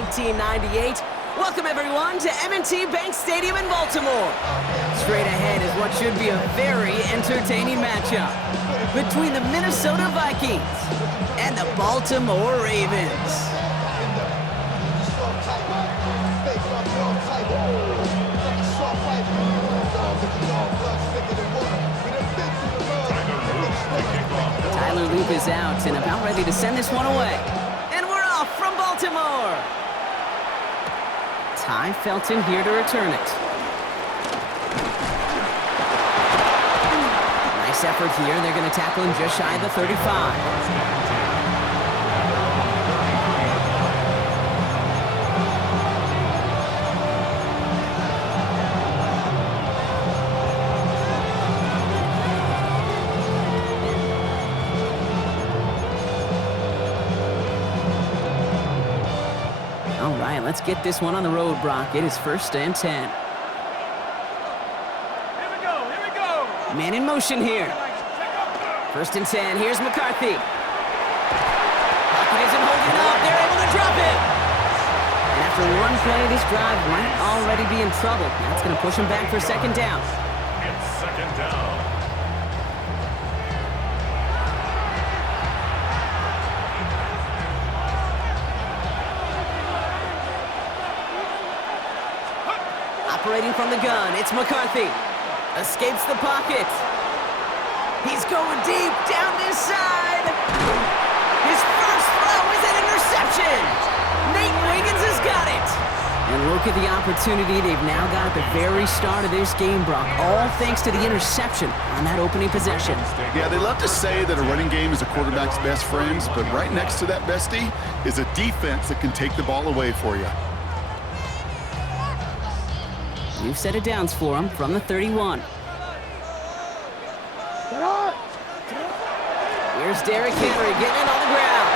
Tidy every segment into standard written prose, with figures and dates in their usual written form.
1998. Welcome, everyone, to M&T Bank Stadium in Baltimore. Straight ahead is what should be a very entertaining matchup between the Minnesota Vikings and the Baltimore Ravens. Tyler Loop is out and about ready to send this one away. And we're off from Baltimore. Ty Felton here to return it. Nice effort here. They're going to tackle him just shy of the 35. All right, let's get this one on the road, Brock. It is 1st and 10. Here we go. Man in motion here. 1st and 10. Here's McCarthy. Pocket isn't holding up. They're able to drop it. And after one play, this drive might already be in trouble. That's going to push him back for 2nd down. It's 2nd down. Operating from the gun, it's McCarthy. Escapes the pocket. He's going deep down this side. His first throw is an interception. Nate Wiggins has got it. And look at the opportunity they've now got at the very start of this game, Brock. All thanks to the interception on that opening possession. Yeah, they love to say that a running game is a quarterback's best friends, but right next to that bestie is a defense that can take the ball away for you. New set of downs for him from the 31. Here's Derrick Henry getting it on the ground.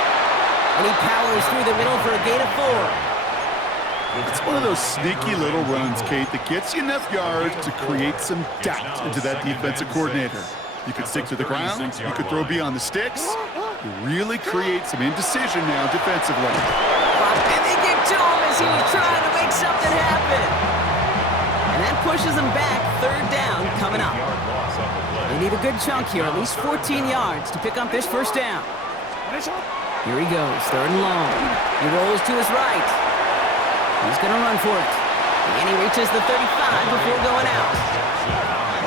And he powers through the middle for a gain of 4. It's one of those sneaky little runs, Kate, that gets you enough yards to create some doubt into that defensive coordinator. You could stick to the ground, you could throw beyond the sticks. You really create some indecision now defensively. And they get to him as he was trying to make something happen. And that pushes them back. 3rd down coming up. They need a good chunk here, at least 14 yards to pick up this 1st down. Here he goes, 3rd and long. He rolls to his right. He's going to run for it. And he reaches the 35 before going out.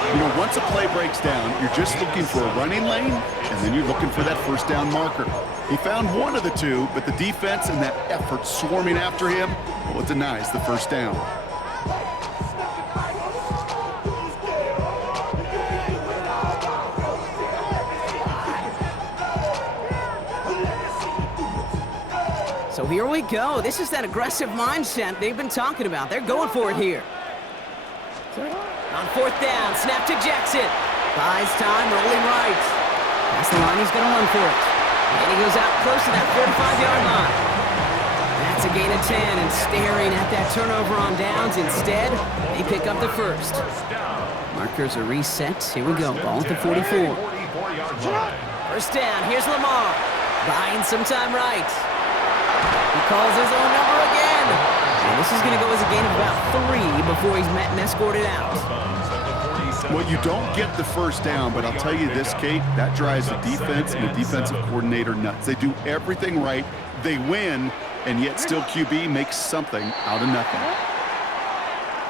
You know, once a play breaks down, you're just looking for a running lane, and then you're looking for that 1st down marker. He found one of the two, but the defense and that effort swarming after him, well, it denies the 1st down. So here we go. This is that aggressive mindset they've been talking about. They're going for it here. On 4th down, snap to Jackson. Buys time, rolling right. That's the line, he's going to run for it. And he goes out close to that 45-yard line. That's a gain of 10, and staring at that turnover on downs. Instead, they pick up the 1st. Markers are reset. Here we go, ball at the 44. 1st down, here's Lamar. Buying some time right. He calls his own number again. And this is going to go as a gain of about 3 before he's met and escorted out. Well, you don't get the 1st down, but I'll tell you this, Kate, that drives the defense and the defensive coordinator nuts. They do everything right. They win, and yet still QB makes something out of nothing.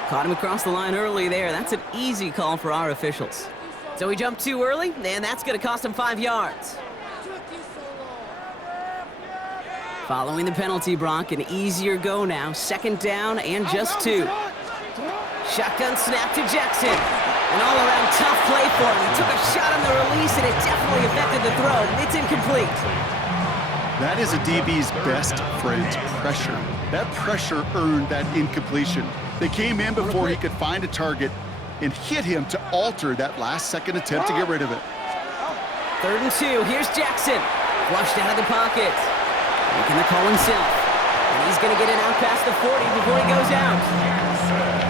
Caught him across the line early there. That's an easy call for our officials. So he jumped too early, and that's going to cost him 5 yards. Following the penalty, Brock, an easier go now. 2nd down and just 2. Shotgun snap to Jackson. An all-around tough play for him. He took a shot on the release, and it definitely affected the throw. It's incomplete. That is a DB's best friend, pressure. That pressure earned that incompletion. They came in before he could find a target and hit him to alter that last-second attempt to get rid of it. 3rd and 2. Here's Jackson. Flushed out of the pocket. Making the call himself. And he's going to get it out past the 40 before he goes out.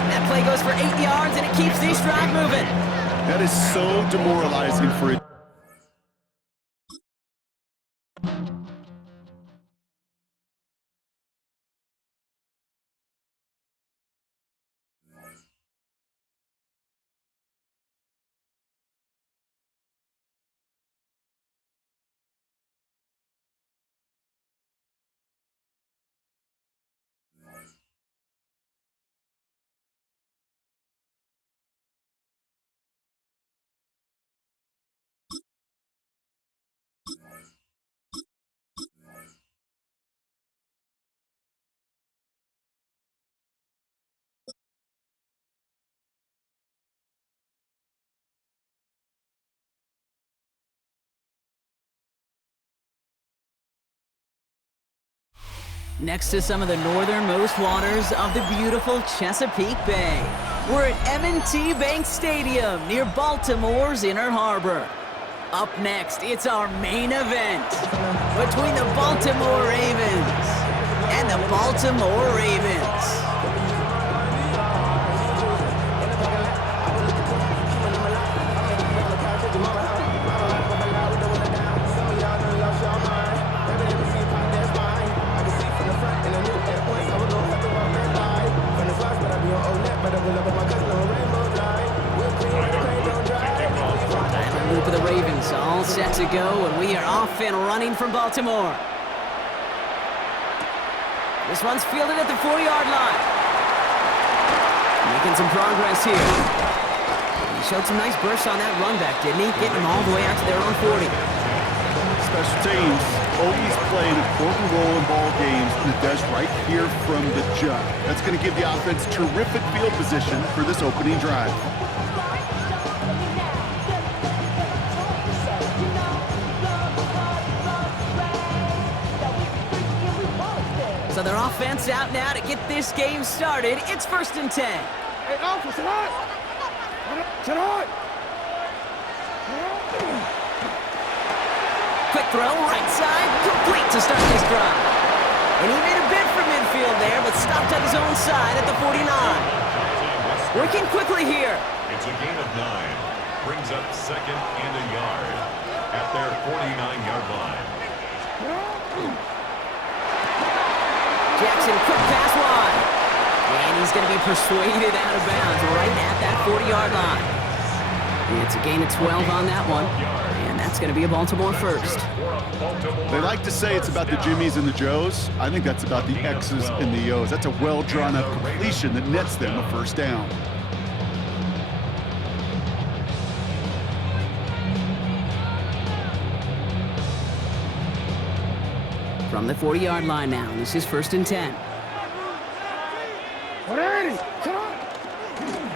That play goes for 8 yards, and it keeps this drive moving. That is so demoralizing for a Next to some of the northernmost waters of the beautiful Chesapeake Bay, we're at M&T Bank Stadium near Baltimore's Inner Harbor. Up next, it's our main event between the Baltimore Ravens and the Baltimore Ravens. Loop of the Ravens all set to go, and we are off and running from Baltimore. This one's fielded at the 40-yard line. Making some progress here. He showed some nice bursts on that run back, didn't he? Getting them all the way out to their own 40. Special teams always play an important role in ball games, and it does right here from the jump. That's going to give the offense terrific field position for this opening drive. So their offense out now to get this game started. It's 1st and 10. Hey, Alpha, sit on! Sit on! Quick throw, right side, complete to start this drive. And he made a bid for midfield there, but stopped at his own side at the 49. Working quickly here. It's a gain of 9. Brings up 2nd and a yard at their 49-yard line. Jackson, quick pass wide. And he's going to be persuaded out of bounds right at that 40-yard line. And it's a gain of 12 on that one. And that's going to be a Baltimore first. They like to say it's about the Jimmies and the Joes. I think that's about the X's and the O's. That's a well-drawn-up completion that nets them a first down. From the 40-yard line now, this is 1st and 10.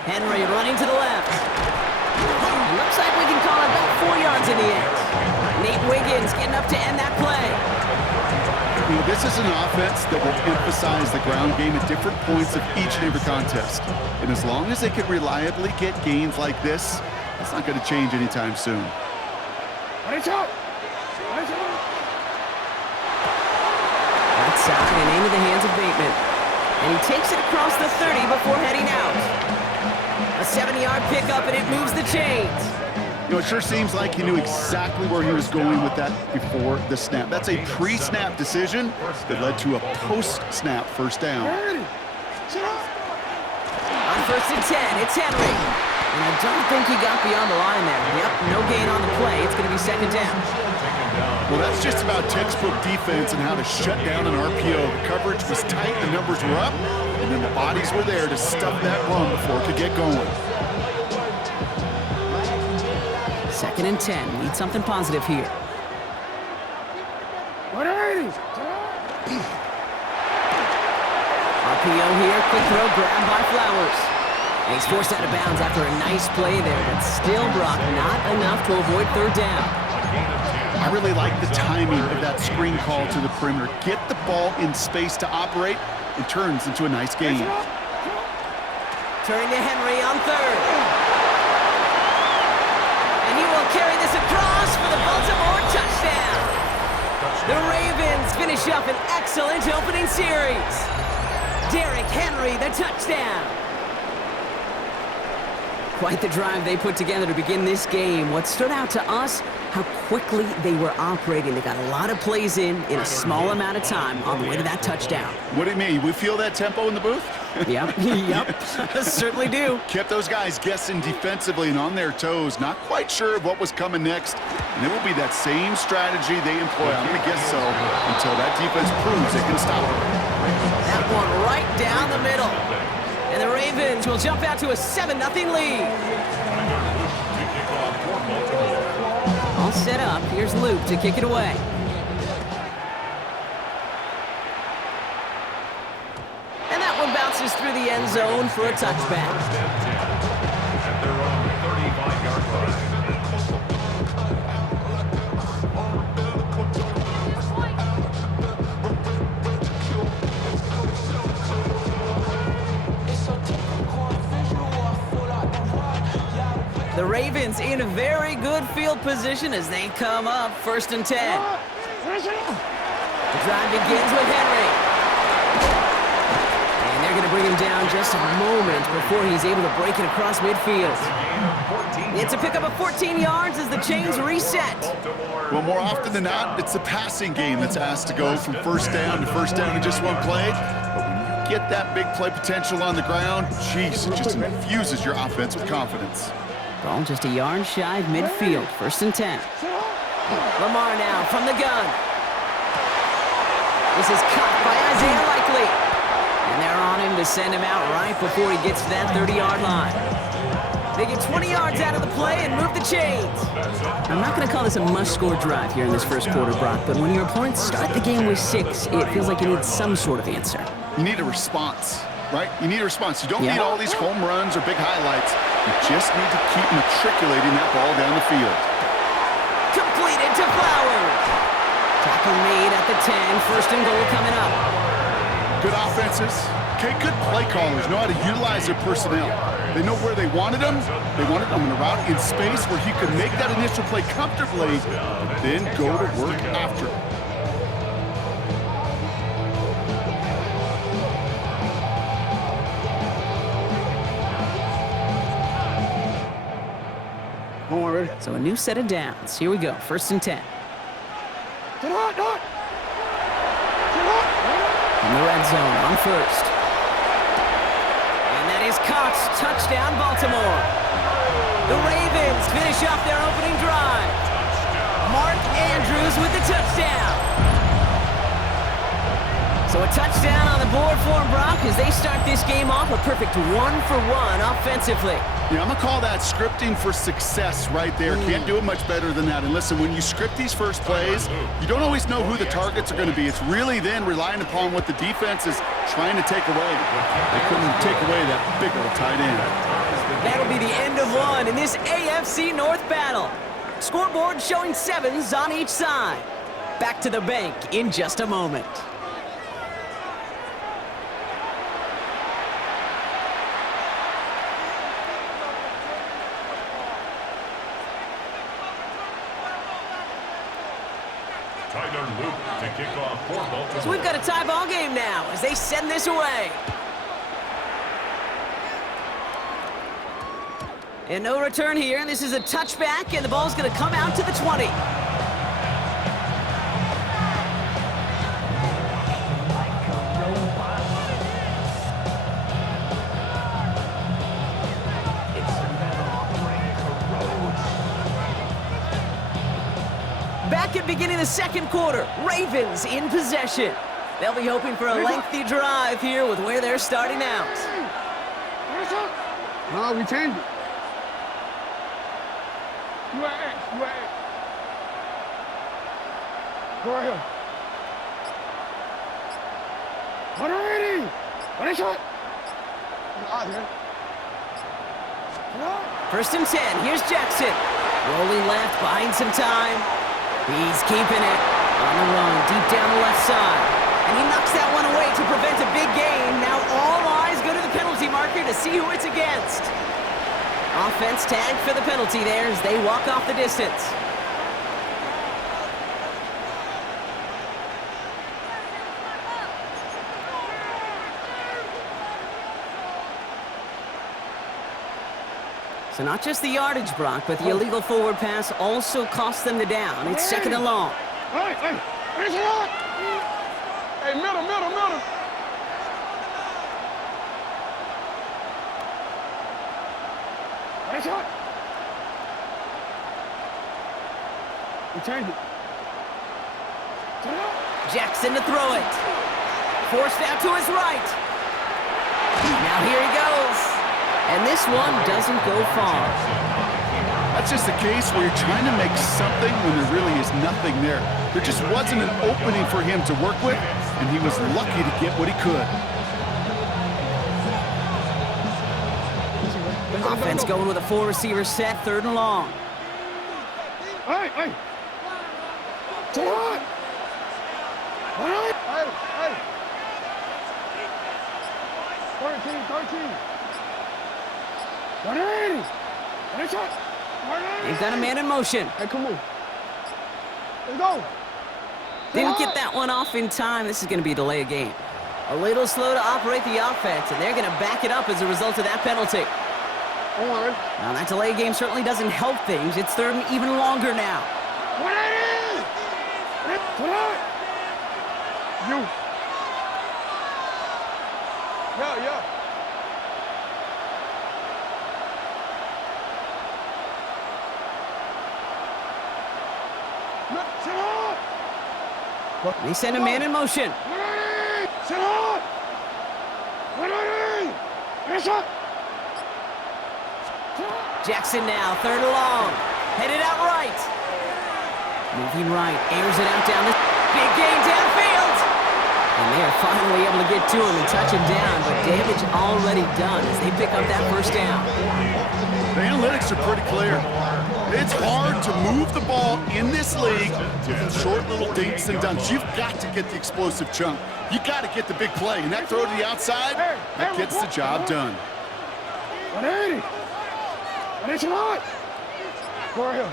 Henry running to the left. It looks like we can call it about 4 yards in the end. Nate Wiggins getting up to end that play. You know, this is an offense that will emphasize the ground game at different points of each and every contest. And as long as they can reliably get gains like this, that's not going to change anytime soon. Outside and into the hands of Bateman. And he takes it across the 30 before heading out. A 70-yard pickup, and it moves the chains. You know, it sure seems like he knew exactly where he was going with that before the snap. That's a pre-snap decision that led to a post-snap first down. On 1st and 10, it's Henry. And I don't think he got beyond the line there. Yep, no gain on the play. It's going to be 2nd down. Well, that's just about textbook defense and how to shut down an RPO. The coverage was tight, the numbers were up, and then the bodies were there to stuff that run before it could get going. 2nd and 10. Need something positive here. RPO here. Quick throw, grabbed by Flowers. And he's forced out of bounds after a nice play there, but still, Brock, not enough to avoid 3rd down. I really like the timing of that screen call to the perimeter. Get the ball in space to operate. It turns into a nice game. Turning to Henry on 3rd. And he will carry this across for the Baltimore touchdown. The Ravens finish up an excellent opening series. Derrick Henry, the touchdown. Quite the drive they put together to begin this game. What stood out to us, how quickly they were operating. They got a lot of plays in a small amount of time on the way to that touchdown. What do you mean? We feel that tempo in the booth? Yep, certainly do. Kept those guys guessing defensively and on their toes, not quite sure of what was coming next. And it will be that same strategy they employ, I'm going to guess so, until that defense proves it can stop them. That one right down the middle. And the Ravens will jump out to a 7-0 lead. All set up. Here's Luke to kick it away. And that one bounces through the end zone for a touchback. At their own 35-yard line. The Ravens in a very good field position as they come up 1st and 10. The drive begins with Henry. And they're going to bring him down just a moment before he's able to break it across midfield. It's a pickup of 14 yards as the chains reset. Well, more often than not, it's the passing game that's asked to go from first down in just one play. But when you get that big play potential on the ground, geez, it just infuses your offense with confidence. Ball just a yard shy of midfield, 1st and 10. Lamar now from the gun. This is caught by Isaiah Likely. And they're on him to send him out right before he gets to that 30-yard line. They get 20 yards out of the play and move the chains. I'm not going to call this a must-score drive here in this first quarter, Brock, but when your opponents start the game with 6, it feels like you need some sort of answer. You need a response, right? You need a response. You don't need all these home runs or big highlights. You just need to keep matriculating that ball down the field. Completed to Flowers. Tackle made at the 10. 1st and goal coming up. Good offenses. Okay, good play callers know how to utilize their personnel. They know where they wanted them. They wanted them in a route in space where he could make that initial play comfortably, then go to work after. So a new set of downs. Here we go. 1st and 10. In the red zone on 1st. And that is caught. Touchdown, Baltimore. The Ravens finish off their opening drive. Mark Andrews with the touchdown. So a touchdown on the board for him, Brock, as they start this game off a perfect 1-for-1 offensively. Yeah, I'm going to call that scripting for success right there. Can't do it much better than that. And listen, when you script these first plays, you don't always know who the targets are going to be. It's really then relying upon what the defense is trying to take away. They couldn't take away that big old tight end. That'll be the end of one in this AFC North battle. Scoreboard showing 7s on each side. Back to the bank in just a moment. To kick off for Baltimore. So we've got a tie ball game now as they send this away. And no return here, and this is a touchback, and the ball's going to come out to the 20. Back at beginning the second quarter, Ravens in possession. They'll be hoping for a lengthy drive here with where they're starting out. No, we changed it. You are X. Go right here. 180. What is it? Out here. 1st and 10. Here's Jackson. Rolling left, buying some time. He's keeping it on the run, deep down the left side. And he knocks that one away to prevent a big gain. Now all eyes go to the penalty marker to see who it's against. Offense tag for the penalty there as they walk off the distance. So not just the yardage, Brock, but the illegal forward pass also cost them the down. It's 2nd and long. Hey, where's it at? Hey, middle. Where's it? We changed it. Jackson to throw it. Forced out to his right. Now here he goes. And this one doesn't go far. That's just the case where you're trying to make something when there really is nothing there. There just wasn't an opening for him to work with, and he was lucky to get what he could. Offense going with a 4-receiver set, 3rd and long. Hey. Come on. Hey. 13. 180. What is it? They've got a man in motion. Hey, come on. Let's go. Didn't get that one off in time. This is going to be a delay of game. A little slow to operate the offense, and they're going to back it up as a result of that penalty. Come on. Now, that delay game certainly doesn't help things. It's third and even longer now. What it is? You. Yeah. They send a man in motion. Jackson now, third and long. Headed out right. Moving right, airs it out down the big gain downfield. And they are finally able to get to him and touch him down, but damage already done as they pick up that first down. The analytics are pretty clear. It's hard to move the ball in this league with short little dinks and dunks. You've got to get the explosive chunk. You got to get the big play. And that throw to the outside, that gets the job done. 180. 180. Go ahead.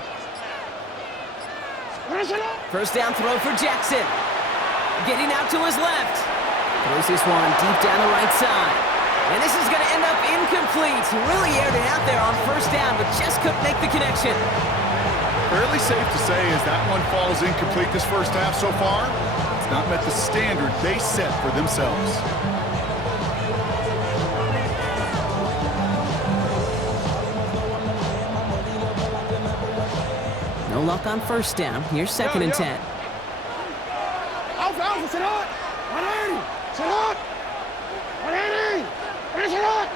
First down throw for Jackson. Getting out to his left. Throws this one deep down the right side. And this is going to end up incomplete. He really aired it out there on first down, but just couldn't make the connection. Fairly safe to say as that one falls incomplete this first half so far, it's not met the standard they set for themselves. No luck on first down. Here's second and 10. Alpha, sit up. 180. Sit up. 180. Sit up.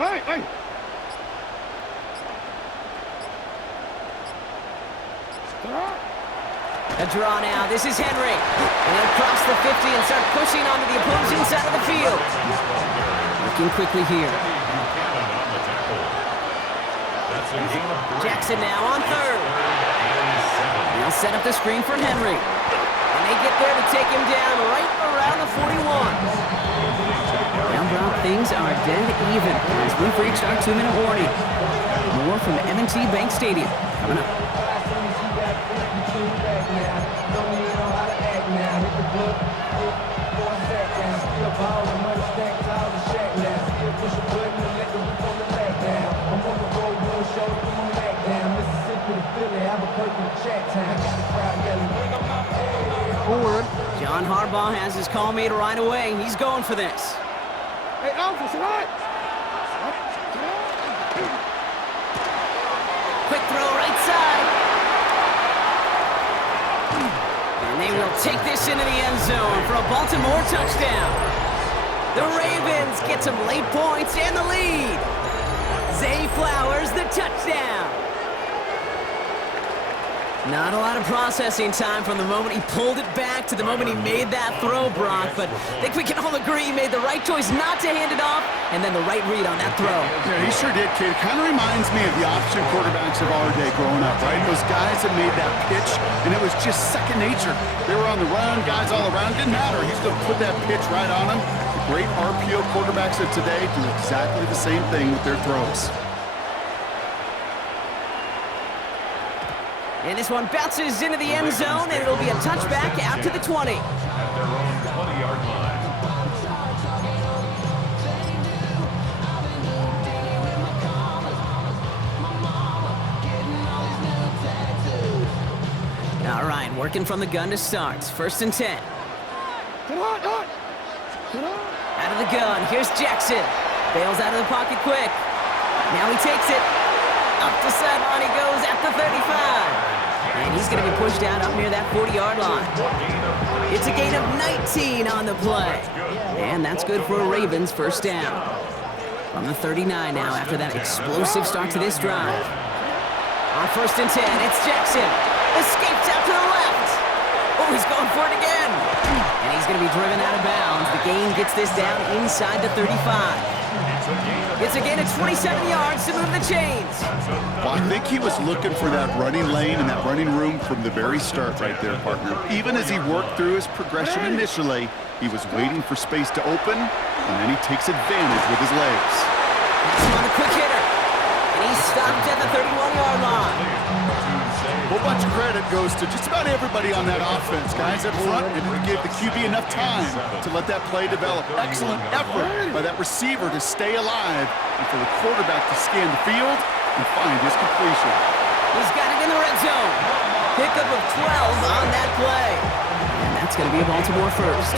Hey. A draw now. This is Henry. And he'll cross the 50 and start pushing onto the opposing side of the field. Looking quickly here. Jackson now on third. They'll set up the screen for Henry. And they get there to take him down right around the 41. Now, Brock, things are dead even as we've reached our 2-minute warning. More from M&T Bank Stadium coming up. John Harbaugh has his call made right away. He's going for this. Hey, Alpha, sit up. Quick throw right side. And they will take this into the end zone for a Baltimore touchdown. The Ravens get some late points and the lead. Zay Flowers, the touchdown. Not a lot of processing time from the moment he pulled it back to the moment he made that throw, Brock, but I think we can all agree he made the right choice not to hand it off, and then the right read on that throw. Yeah, he sure did, kid. It kind of reminds me of the option quarterbacks of our day growing up, right? Those guys that made that pitch, and it was just second nature. They were on the run, guys all around. Didn't matter. He's going to put that pitch right on him. The great RPO quarterbacks of today do exactly the same thing with their throws. And this one bounces into the end zone, and it'll be a touchback out to the 20. At their own 20-yard line. All right, working from the gun to start. First and 10. Out of the gun, here's Jackson. Bails out of the pocket quick. Now he takes it. Up the sideline he goes at the 35. And he's going to be pushed out up near that 40-yard line. It's a gain of 19 on the play. And that's good for a Ravens first down. From the 39 now after that explosive start to this drive. On first and 10, it's Jackson. Escapes out to the left. Oh, he's going for it again. And he's going to be driven out of bounds. The gain gets this down inside the 35. It's a gain of 27 yards to move the chains. Well, I think he was looking for that running lane and that running room from the very start right there, partner. Even as he worked through his progression initially, he was waiting for space to open, and then he takes advantage with his legs. That's him on the quick hitter. And he's stopped at the 31-yard line. A whole bunch of credit goes to just about everybody on that offense. Guys up front, and it gave the QB enough time to let that play develop. Excellent effort by that receiver to stay alive and for the quarterback to scan the field and find his completion. He's got it in the red zone. Pickup of 12 on that play. And that's going to be a Baltimore first.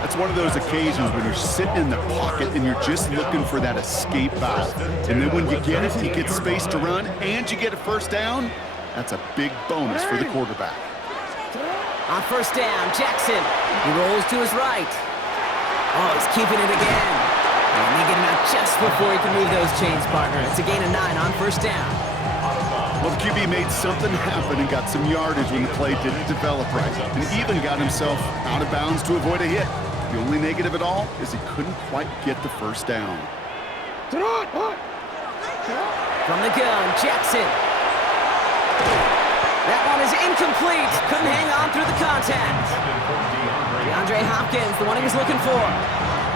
That's one of those occasions when you're sitting in the pocket and you're just looking for that escape valve. And then when you get it, you get space to run, and you get a first down. That's a big bonus for the quarterback. On first down, Jackson. He rolls to his right. Oh, he's keeping it again. And they get him out just before he can move those chains, partner. It's a gain of 9 on first down. Well, the QB made something happen and got some yardage when the play didn't develop right, and even got himself out of bounds to avoid a hit. The only negative at all is he couldn't quite get the first down. From the gun, Jackson. That one is incomplete. Couldn't hang on through the contact. DeAndre Hopkins, the one he was looking for.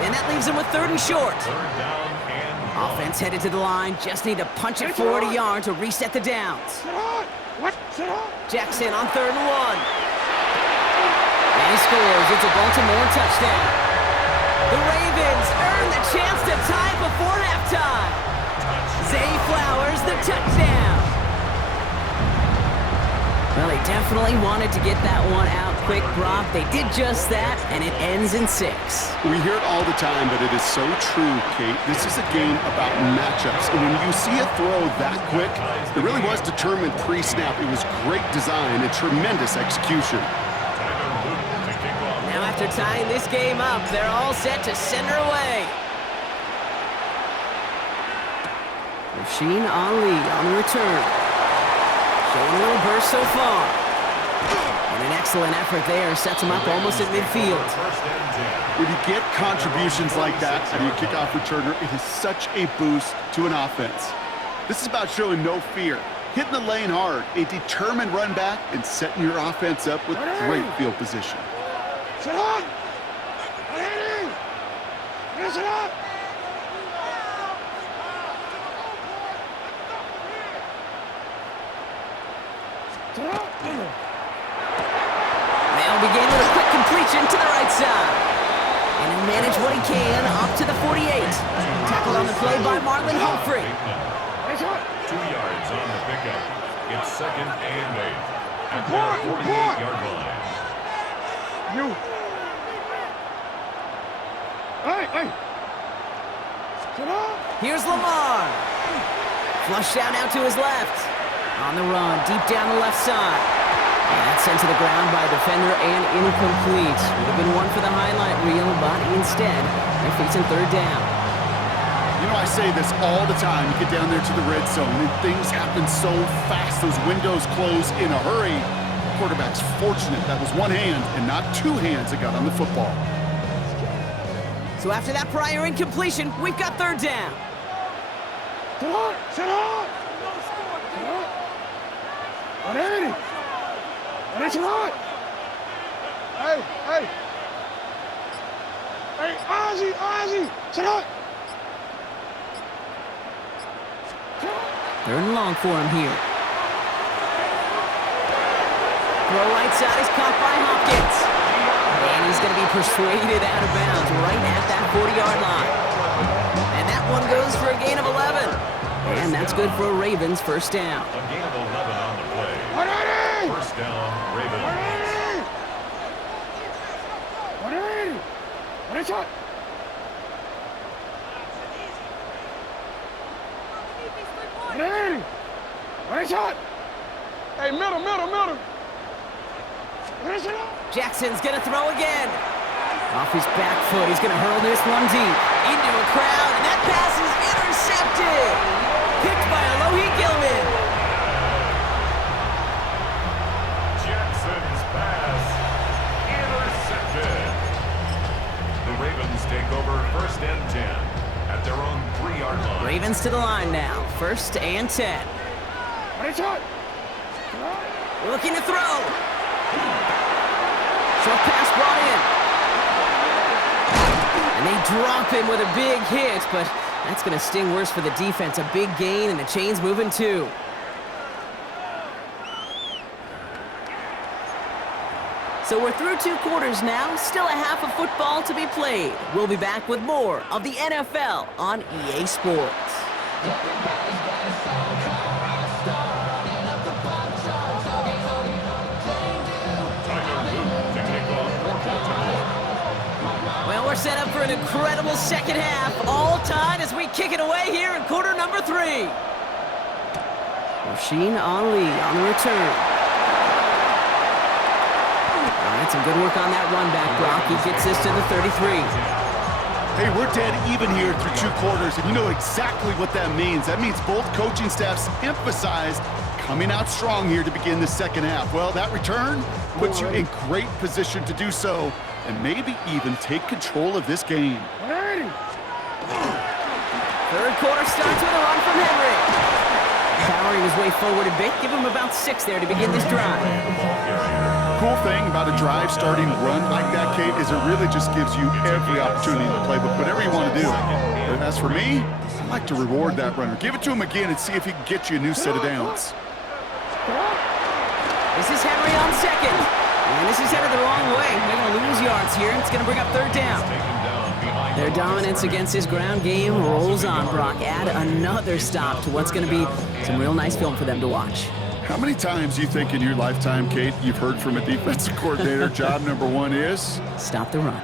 And that leaves him with 3rd and short. Offense headed to the line. Just need to punch it 40 yards to reset the downs. Jackson on 3rd and 1. And he scores. It's a Baltimore touchdown. The Ravens earn the chance to tie before halftime. Zay Flowers, the touchdown. Well, they definitely wanted to get that one out quick, Brock. They did just that, and it ends in 6. We hear it all the time, but it is so true, Kate. This is a game about matchups, and when you see a throw that quick, it really was determined pre-snap. It was great design and tremendous execution. Now after tying this game up, they're all set to send her away. Rasheen Ali on the return. Showing a little burst so far. And an excellent effort there sets him up almost at midfield. When you get contributions like that out of your kickoff returner, it is such a boost to an offense. This is about showing no fear, hitting the lane hard, a determined run back, and setting your offense up with great field position. Sit on! Ready! Press it up! They'll begin with a quick completion to the right side. And he'll manage what he can up to the 48. Tackled on the play by Marlon Humphrey. 2 yards on the pickup. It's 2nd and 8 at their 48-yard line. You. Hey! Sit up! Here's Lamar. Flushed out now to his left. On the run, deep down the left side. And that's sent to the ground by a defender and incomplete. Would have been one for the highlight reel, but instead, they're facing 3rd down. You know, I say this all the time. You get down there to the red zone, and things happen so fast. Those windows close in a hurry. The quarterback's fortunate that was one hand and not 2 hands that got on the football. So after that prior incompletion, we've got 3rd down. Sit on! Sit on! Ready! Ready, on! Hey! Hey, Ozzy! Sit on! 3rd and long for him here. Throw right side is caught by Hopkins. And he's going to be persuaded out of bounds right at that 40-yard line. And that one goes for a gain of 11. And that's good for a Ravens first down. A gain of 11 on the play. First down, Ravens. Ready, shot! Ready, shot! Hey, middle! Ready, shot! Jackson's going to throw again. Off his back foot, he's going to hurl this one deep into a crowd, and that pass is intercepted. Picked by Alohi Gilman. Jackson's pass intercepted. The Ravens take over 1st and 10 at their own 3-yard line. Ravens to the line now, 1st and 10. Ready, shot! Looking to throw. Short pass brought in. And they drop him with a big hit, but that's going to sting worse for the defense. A big gain, and the chain's moving too. So we're through 2 quarters now. Still a half of football to be played. We'll be back with more of the NFL on EA Sports. Well, we're set up for an incredible second half. All tied as we kick it away here in quarter number 3. Rasheen Ali on the return. Some good work on that run back, Brock. He gets this to the 33. Hey, we're dead even here through 2 quarters, and you know exactly what that means. That means both coaching staffs emphasize coming out strong here to begin the second half. Well, that return puts you in great position to do so, and maybe even take control of this game. Third quarter starts with a run from Henry. Powering his way forward a bit. Give him about 6 there to begin this drive. Cool thing about a drive starting run like that, Kate, is it really just gives you every opportunity to play whatever you want to do. But as for me, I like to reward that runner. Give it to him again and see if he can get you a new set of downs. This is Henry on second. And this is headed the wrong way. They're going to lose yards here, and it's going to bring up third down. Their dominance against his ground game rolls on, Brock. Add another stop to what's going to be some real nice film for them to watch. How many times do you think in your lifetime, Kate, you've heard from a defensive coordinator, job number 1 is? Stop the run.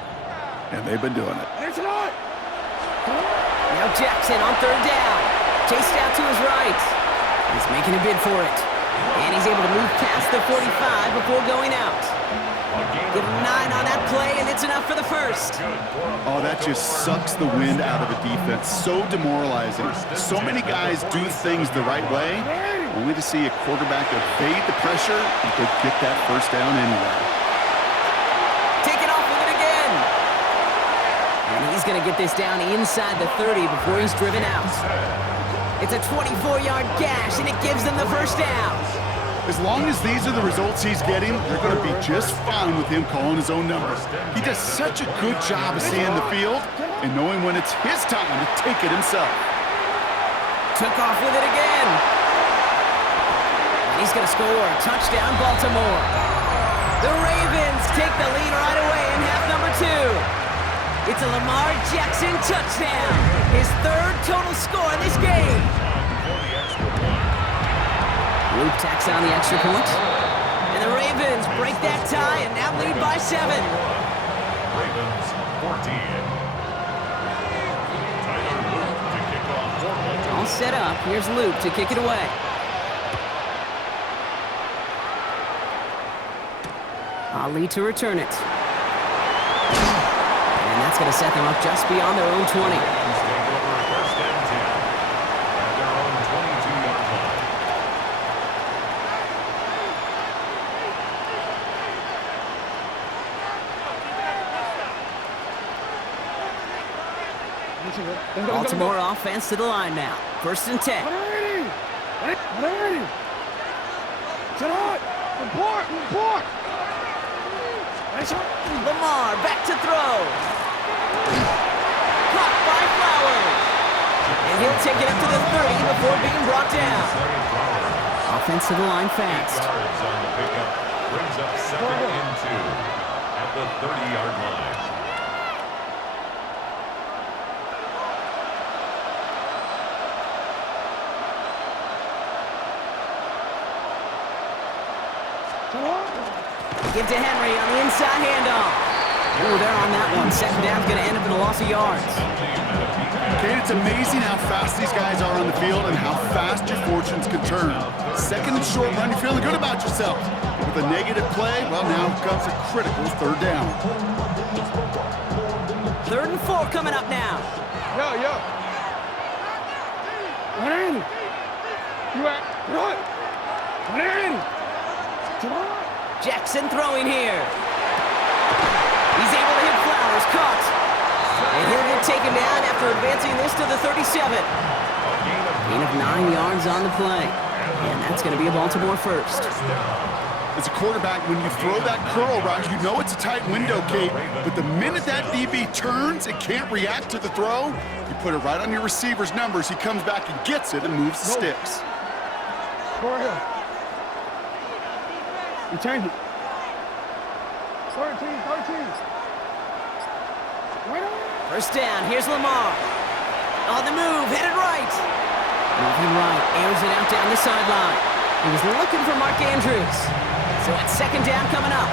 And they've been doing it. Now Jackson on third down. Chased out to his right. He's making a bid for it. And he's able to move past the 45 before going out. Give him 9 on that play, and it's enough for the first. Oh, that just sucks the wind out of a defense. So demoralizing. So many guys do things the right way, only to see a quarterback evade the pressure and go get that first down anyway. Take it off with it again. And he's going to get this down inside the 30 before he's driven out. It's a 24-yard gash, and it gives them the first down. As long as these are the results he's getting, they're going to be just fine with him calling his own numbers. He does such a good job of seeing the field and knowing when it's his time to take it himself. Took off with it again. And he's going to score. Touchdown, Baltimore. The Ravens take the lead right away in half number 2. It's a Lamar Jackson touchdown. His 3rd total score in this game. Luke tacks on the extra point. And the Ravens break that tie and now lead by 7. Ravens 14. Tyler Luke to kick off for Baltimore. All set up. Here's Luke to kick it away. Ali to return it. And that's going to set them up just beyond their own 20. First and 10 at their own 22-yard line. Baltimore offense to the line now. 1st and 10. Lamar back to throw. Caught by Flowers. And he'll take it up to the 30 before being brought down. Offense to the line fast. Yards on the pickup brings up 2nd and 2 at the 30-yard line. Give to Henry on the inside handoff. Oh, they're on that one. Second down's going to end up in a loss of yards. Kate, it's amazing how fast these guys are on the field and how fast your fortunes can turn. 2nd and short run, you're feeling good about yourself. With a negative play, well, now comes a critical 3rd down. 3rd and 4 coming up now. Jackson throwing here. He's able to hit Flowers, caught. And he'll get taken down after advancing this to the 37. Gain of 9 yards on the play. And that's going to be a Baltimore first. As a quarterback, when you throw that curl around, you know it's a tight window, Kate, but the minute that DB turns and can't react to the throw, you put it right on your receiver's numbers, he comes back and gets it and moves the sticks. Go ahead. You change it. 13. First down, here's Lamar. On the move, headed right. Moving right, airs it out down the sideline. He was looking for Mark Andrews. So it's second down coming up.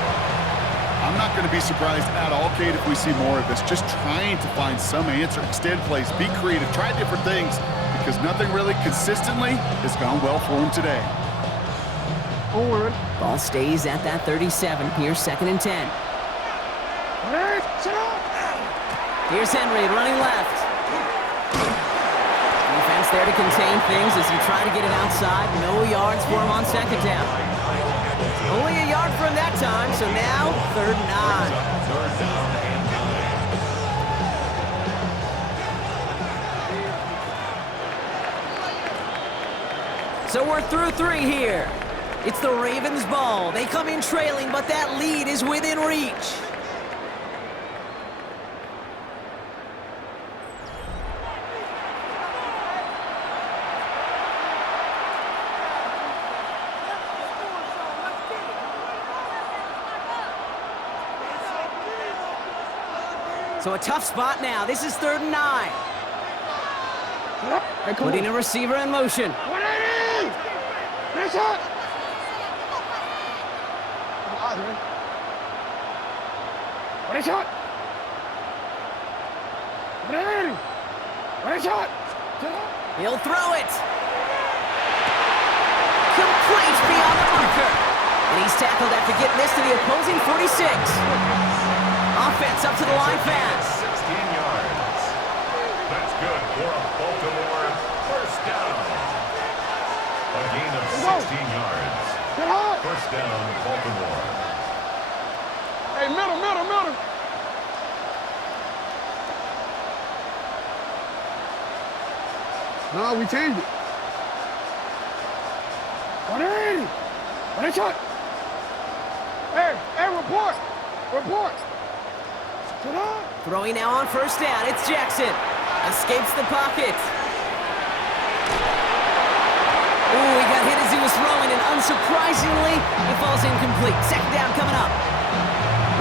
I'm not going to be surprised at all, Kate, if we see more of this. Just trying to find some answer, extend plays, be creative, try different things, because nothing really consistently has gone well for him today. Forward. Ball stays at that 37. Here's second and 10. Sit up. Here's Henry running left. Defense there to contain things as you try to get it outside. No yards for him on second down. Only a yard for him that time, so now third and 9. Third down and 9. So we're through 3 here. It's the Ravens' ball. They come in trailing, but that lead is within reach. So a tough spot now. This is third and 9. Putting a receiver in motion. 180. Nice shot. What a shot. 180. What a shot. He'll throw it. Complete beyond the marker. And he's tackled after getting this to the opposing 46. Offense up to the line fast. 16 yards. That's good for a Baltimore first down. A gain of 16 yards. First down, Baltimore. Hey, middle. No, we changed it. 180. What a shot. Hey, report. Throwing now on first down. It's Jackson. Escapes the pocket. Ooh, he got hit as he was throwing, and unsurprisingly, it falls incomplete. Second down coming up.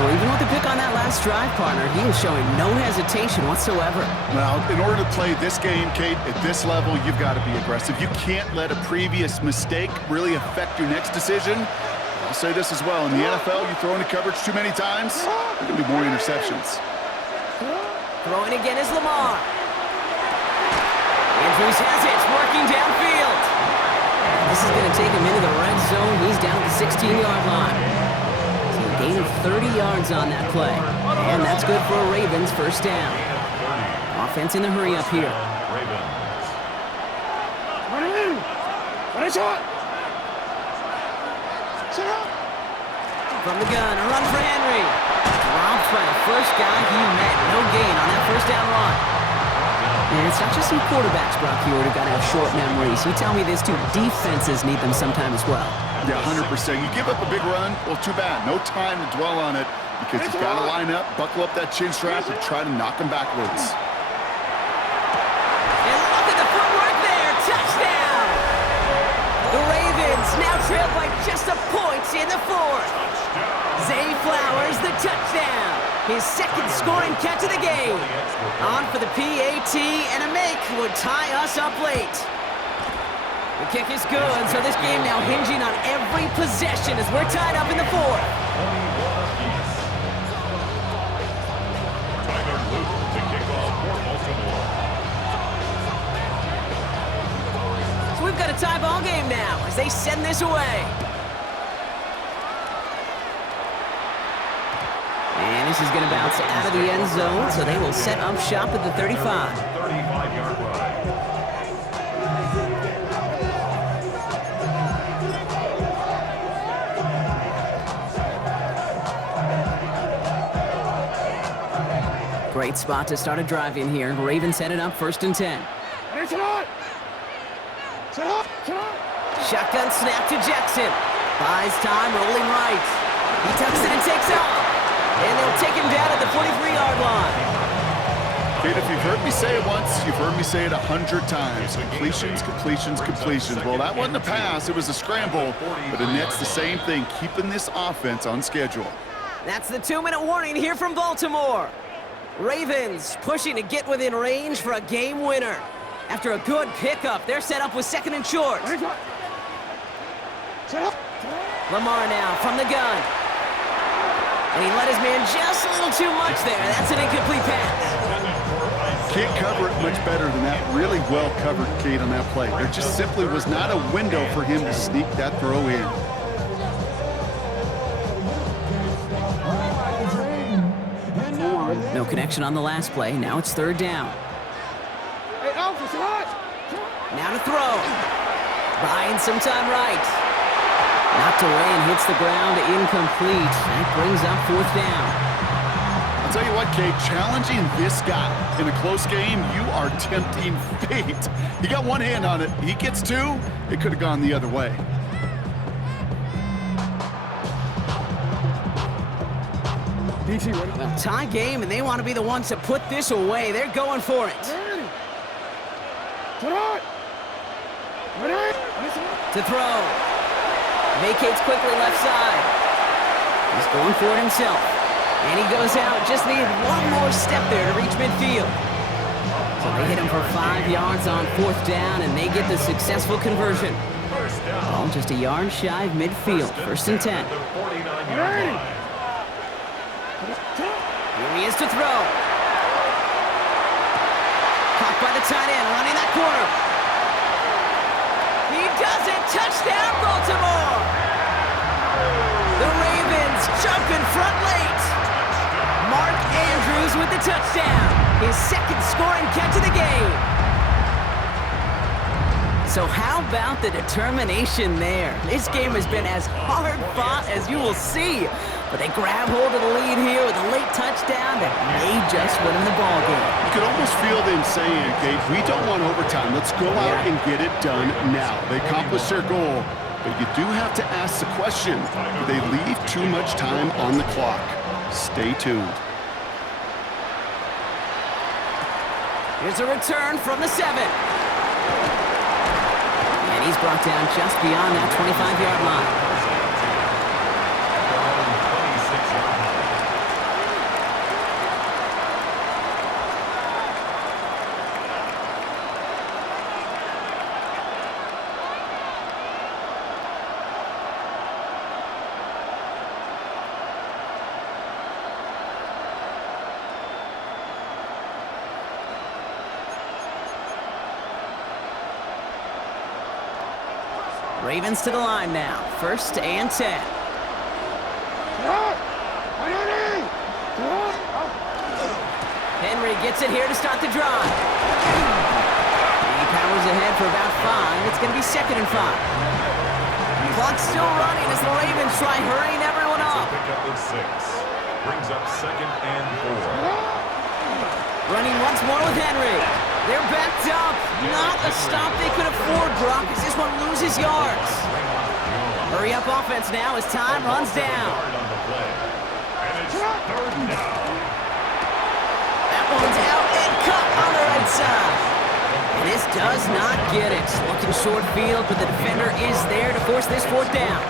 Well, even with the pick on that last drive, partner, he is showing no hesitation whatsoever. Well, in order to play this game, Kate, at this level, you've got to be aggressive. You can't let a previous mistake really affect your next decision. I'll say this as well. In the NFL, you throw into coverage too many times, there can be more interceptions. Throwing again is Lamar. Andrews has it, working downfield. This is going to take him into the red zone. He's down at the 16-yard line. So a gain of 30 yards on that play. And that's good for a Ravens first down. Offense in the hurry up here. What a shot. From the gun, a run for Henry. Dropped by the first guy he met. No gain on that first down run. And it's not just some quarterbacks, Brock, here who got to have short memories. You tell me this too, defenses need them sometime as well. Yeah, 100%. You give up a big run, well, too bad. No time to dwell on it because you've got to line up, buckle up that chin strap, and try to knock them backwards. And look at the footwork there. Touchdown! The Ravens now trail by just a point in the fourth. Zay Flowers, the touchdown. His second scoring catch of the game. On for the PAT, and a make would tie us up late. The kick is good, so this game now hinging on every possession as we're tied up in the fourth. Tyler Luke to kick off for Baltimore. So we've got a tie ball game now as they send this away. And this is going to bounce out of the end zone, so they will set up shop at the 35. 35-yard line. Great spot to start a drive in here. Ravens headed up first and 10. Sit up. Shotgun snap to Jackson. Buys time, rolling right. He tucks it and takes off. And they'll take him down at the 43-yard line. Kate, if you've heard me say it once, you've heard me say it 100 times. Completions, completions, completions. Well, that wasn't a pass. It was a scramble. But Annette's the same thing, keeping this offense on schedule. That's the 2-minute warning here from Baltimore. Ravens pushing to get within range for a game winner. After a good pickup, they're set up with 2nd and short. Lamar now from the gun. And he let his man just a little too much there. That's an incomplete pass. Can't cover it much better than that. Really well covered, Kate, on that play. There just simply was not a window for him to sneak that throw in. No connection on the last play. Now it's 3rd down. Hey, Alpha, it's hot. Now to throw. Buying some time right. Knocked away and hits the ground, incomplete. That brings up 4th down. I'll tell you what, Kate, challenging this guy in a close game, you are tempting fate. He got one hand on it. He gets 2. It could have gone the other way. Well, tie game, and they want to be the ones to put this away. They're going for it. To throw. Vacates quickly left side. He's going for it himself. And he goes out. Just needed one more step there to reach midfield. So they hit him for 5 yards on 4th down, and they get the successful conversion. Ball just a yard shy of midfield. 1st and 10. Here he is to throw. Caught by the tight end, running that corner. He does it! Touchdown, Baltimore! The Ravens jump in front late. Mark Andrews with the touchdown. His 2nd scoring catch of the game. So how about the determination there? This game has been as hard fought as you will see. But they grab hold of the lead here with a late touchdown that may just win them the ball game. You could almost feel them saying, Kate, we don't want overtime. Let's go out and get it done now. They accomplished their goal, but you do have to ask the question, do they leave too much time on the clock? Stay tuned. Here's a return from the 7. And he's brought down just beyond that 25-yard line. Ravens to the line now. 1st and 10. Henry gets it here to start the drive. He powers ahead for about 5. It's going to be 2nd and 5. Clock's still running as the Ravens try hurrying everyone up. Pickup of 6. Brings up 2nd and 4. Running once more with Henry. They're backed up. Not a stop they could afford, Brock, as this one loses yards. Hurry up offense now as time runs down. And it's 3rd down. That one's out and cut on the right side. And this does not get it. Looking short field, but the defender is there to force this 4th down.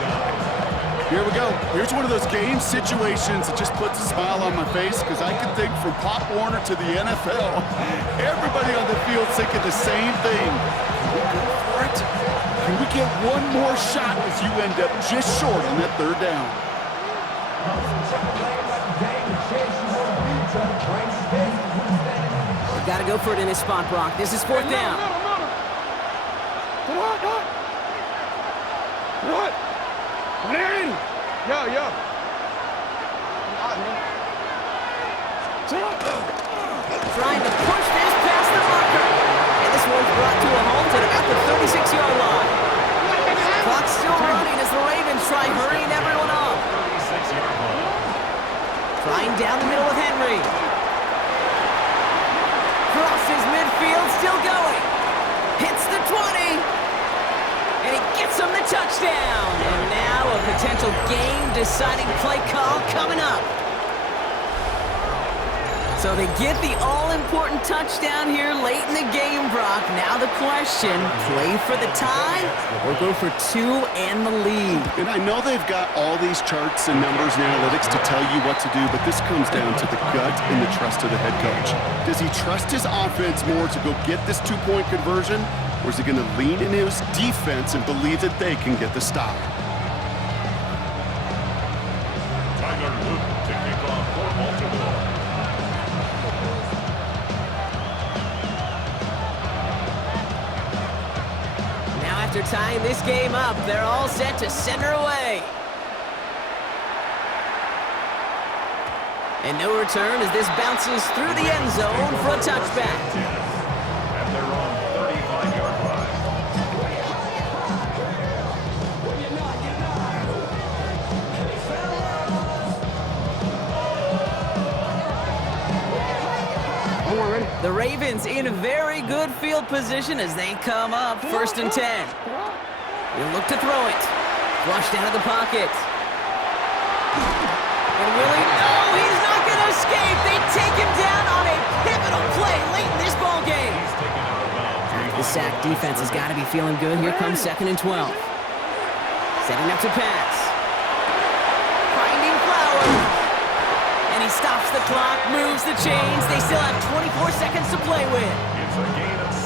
Here we go. Here's one of those game situations that just puts a smile on my face because I can think from Pop Warner to the NFL. Everybody on the field thinking the same thing. Can we go for it? Can we get one more shot as you end up just short on that 3rd down? We've got to go for it in this spot, Brock. This is 4th down. What? Yo. Trying to push this past the marker. And this one's brought to a halt at about the 36-yard line. Clock's still running as the Ravens try hurrying everyone up. Trying down the middle with Henry. Crosses midfield, still going. Hits the 20. And he gets him the touchdown. And now a potential game-deciding play call coming up. So they get the all-important touchdown here late in the game, Brock. Now the question, play for the tie or go for two and the lead? And I know they've got all these charts and numbers and analytics to tell you what to do, but this comes down to the gut and the trust of the head coach. Does he trust his offense more to go get this two-point conversion, or is he going to lean in his defense and believe that they can get the stop? Tyler Luke to kick off for Baltimore. After tying this game up, they're all set to send her away. And no return as this bounces through the end zone for a touchback. And they're on 35-yard line. The Ravens in very good field position as they come up 1st and 10. He'll look to throw it. Flushed out of the pocket. And Willie, no, he's not going to escape. They take him down on a pivotal play late in this ball game. The sack defense has got to be feeling good. Here comes 2nd and 12. Setting up to pass. Finding Flowers. And he stops the clock, moves the chains. They still have 24 seconds to play with.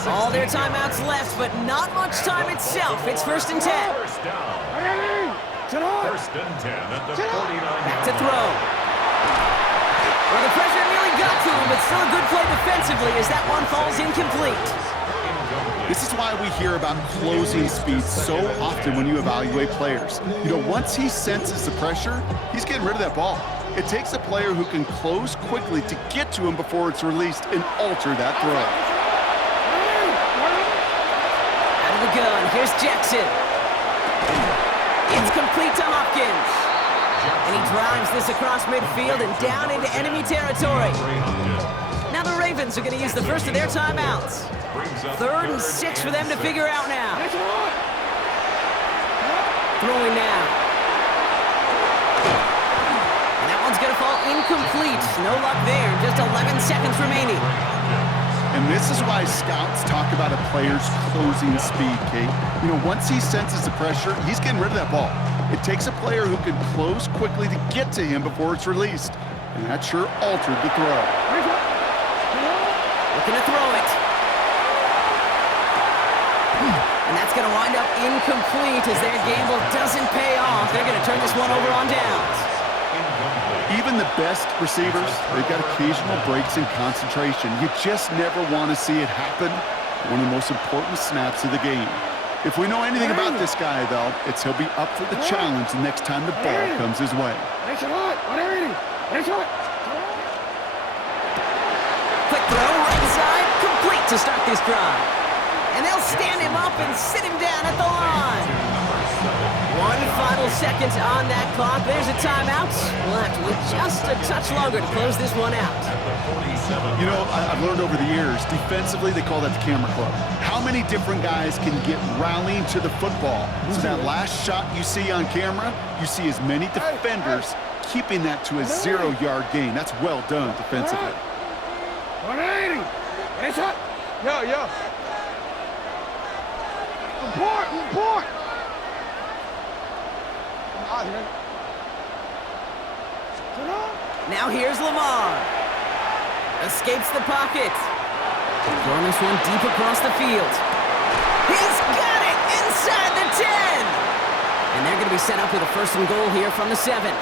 All their timeouts left, but not much time itself. It's 1st and 10. First down. 1st and 10 at the 49. Back to throw. Well, the pressure nearly got to him, but still a good play defensively as that one falls incomplete. This is why we hear about closing speed so often when you evaluate players. You know, once he senses the pressure, he's getting rid of that ball. It takes a player who can close quickly to get to him before it's released and alter that throw. Out of the gun, here's Jackson. It's complete to Hopkins. And he drives this across midfield and down into enemy territory. Now the Ravens are going to use the first of their timeouts. 3rd and 6 for them to figure out now. Throwing now. And that one's going to fall incomplete. No luck there. Just 11 seconds remaining. And this is why scouts talk about a player's closing speed, Kate. You know, once he senses the pressure, he's getting rid of that ball. It takes a player who can close quickly to get to him before it's released. And that sure altered the throw. Looking to throw it. And that's going to wind up incomplete as their gamble doesn't pay off. They're going to turn this one over on downs. Even the best receivers, they've got occasional breaks in concentration. You just never want to see it happen. One of the most important snaps of the game. If we know anything about this guy, though, it's he'll be up for the challenge the next time the ball comes his way. Quick throw, right side, complete to start this drive. And they'll stand him up and sit him down at the line. 1 final second on that clock. There's a timeout. Left with just a touch longer to close this one out. You know, I've learned over the years, defensively, they call that the camera club. How many different guys can get rallying to the football? So that last shot you see on camera, you see as many defenders keeping that to a 0-yard gain. That's well done defensively. 180. It's up. Yo. Report. Now here's Lamar. Escapes the pocket. Throwing this one deep across the field. He's got it inside the 10. And they're going to be set up with a 1st and goal here from the 7.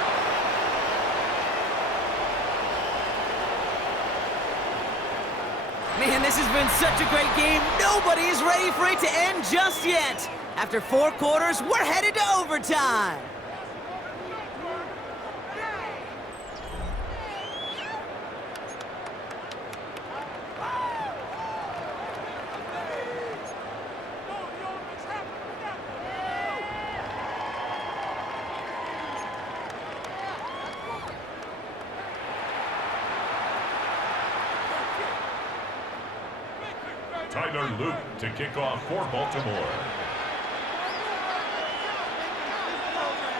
Man, this has been such a great game. Nobody is ready for it to end just yet. After 4 quarters, we're headed to overtime. Tyler Luke to kick off for Baltimore.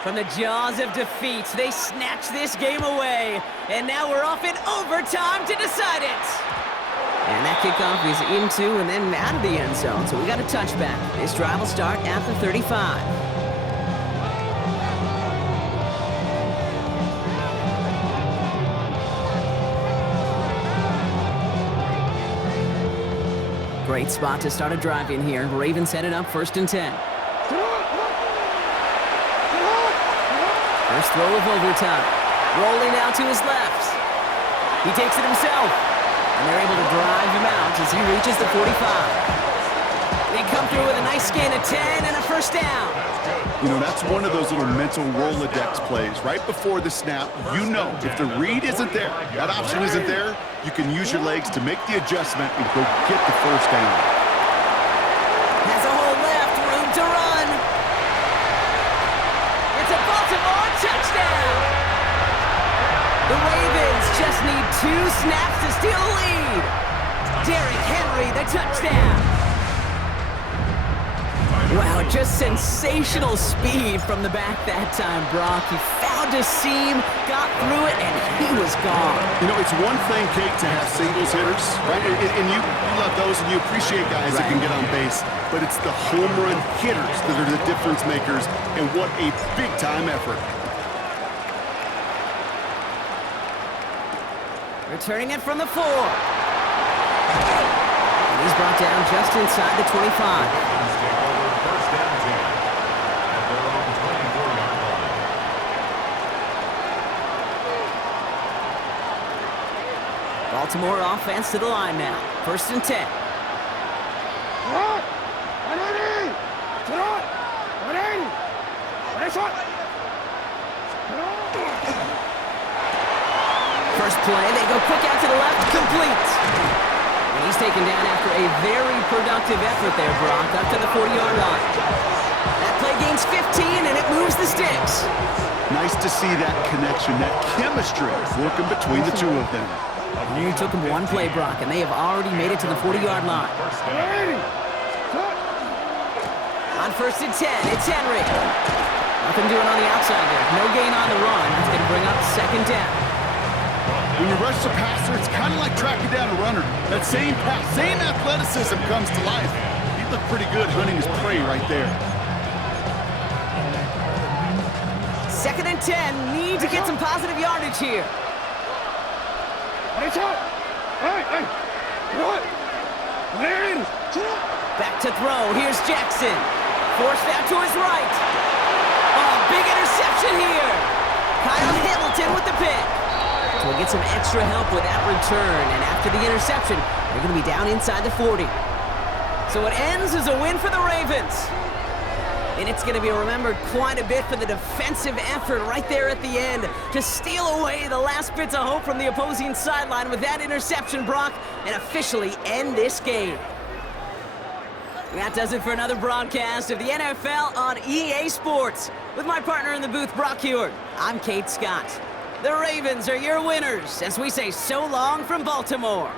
From the jaws of defeat, they snatch this game away. And now we're off in overtime to decide it. And that kickoff is into and then out of the end zone, so we got a touchback. This drive will start at the 35. Great spot to start a drive in here. Ravens headed up 1st and 10. First throw of overtime. Rolling out to his left. He takes it himself. And they're able to drive him out as he reaches the 45. They come through with a nice gain of 10 and a first down. You know, that's one of those little mental Rolodex plays. Right before the snap, you know if the read isn't there, that option isn't there, you can use your legs to make the adjustment and go get the first down. Has a hole left, room to run. It's a Baltimore touchdown. The Ravens just need 2 snaps to steal the lead. Derrick Henry, the touchdown. Wow, just sensational speed from the back that time, Brock. He found a seam, got through it, and he was gone. You know, it's one thing, Kate, to have singles hitters, right? And you love those, and you appreciate guys that can get on base. But it's the home run hitters that are the difference makers, and what a big-time effort. Returning it from the 4. And he's brought down just inside the 25. Baltimore offense to the line now. 1st and 10. First play, they go quick out to the left, complete. And he's taken down after a very productive effort there, Brock, up to the 40-yard line. That play gains 15, and it moves the sticks. Nice to see that connection, that chemistry working between the two of them. And it took him one play, Brock, and they have already made it to the 40-yard line. On 1st and 10, it's Henry. Nothing doing on the outside there. No gain on the run. That's going to bring up 2nd down. When you rush the passer, it's kind of like tracking down a runner. That same pass, same athleticism comes to life. He looked pretty good hunting his prey right there. 2nd and 10. Need to get some positive yardage here. Back to throw. Here's Jackson. Forced out to his right. Oh, big interception here. Kyle Hamilton with the pick. So we'll get some extra help with that return. And after the interception, they're going to be down inside the 40. So it ends as a win for the Ravens. And it's going to be remembered quite a bit for the defensive effort right there at the end to steal away the last bits of hope from the opposing sideline with that interception, Brock, and officially end this game. That does it for another broadcast of the NFL on EA Sports. With my partner in the booth, Brock Huard, I'm Kate Scott. The Ravens are your winners as we say so long from Baltimore.